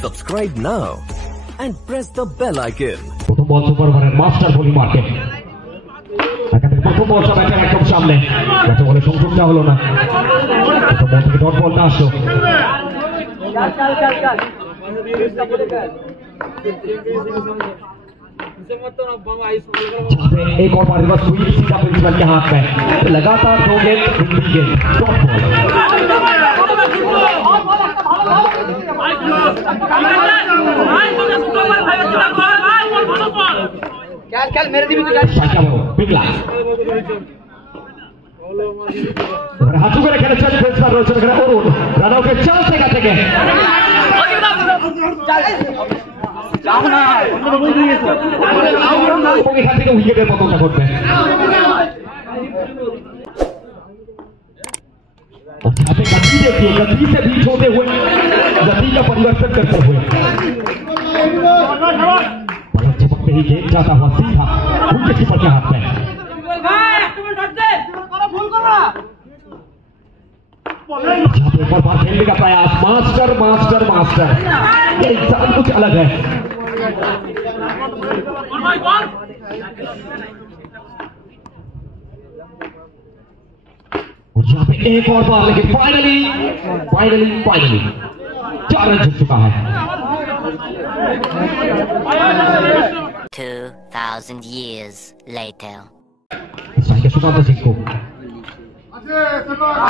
Subscribe now and press the bell icon. প্রথম বল super ওভারের master বলি মার্কেট একাধিক প্রথম বলটা ব্যাটের একদম সামনে ব্যাটে বলে সংযোগটা হলো না প্রথম বল থেকে ডট বলটা আসলো एक और बार स्वीप सीधा प्रिंसिपल के हाथ में लगातार 2 गेंद डॉट बॉल क्या मेरे भी पिघला हाथू করে খেলেছেন প্রিন্সিপাল রয়েছেন এখানে অরুণ রান আউটের চান্স থেকে এখান থেকে উইকেটের পতনটা ঘটবে गति देखिए गति से बीच होते हुए गति का परिवर्तन करते हुए बड़ा चपकते ही गेंद जाता हुआ सीधा विकेट कीपर के हाथ में एक और बार खेलने का प्रयास मास्टर मास्टर मास्टर ये इंसान कुछ अलग है और यहाँ पे एक और बार लेकिन फाइनली 4 रन जीत चुका है 2000 years later सुशांत सिंह को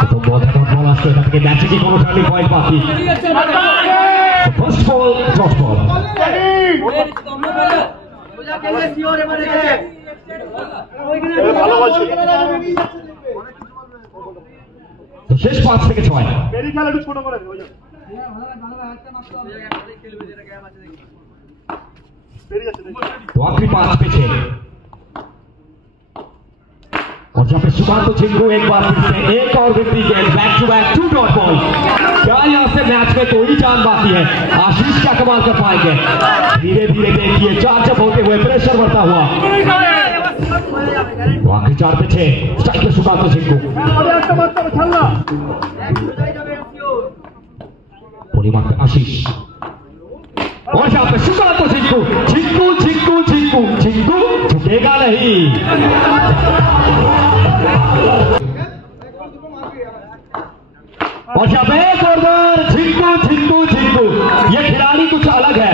तो बहुत बॉल আসছে এটা থেকে ম্যাচে কি কোনো টার্নিং পয়েন্ট বাকি ফার্স্ট বল ডট বল তো শেষ 5 থেকে 6 বেরি খেলা একটু ছোট করে হয়ে যাবে तो आखिरी 5 पे 6 और जहां पे सुशांत चिंगू एक बार फिर से एक और विक्ट्री गेंद back to back 2 dot ball क्या यहां से मैच में कोई जान बाकी है आशीष क्या कमाल कर पाएंगे धीरे धीरे देखिए चार्जअप होते हुए प्रेशर बढ़ता हुआ तो आखिरी 4 पे 6 स्ट्राइक पे सुशांत चिंगू बोली मारते आशीष और यहाँ पे सुशांत चिंगू चिंगू चिंगू चिंगू चिंगू झुकेगा नहीं और यहाँ पे एक और बार चिंगू चिंगू चिंगू ये खिलाड़ी कुछ अलग है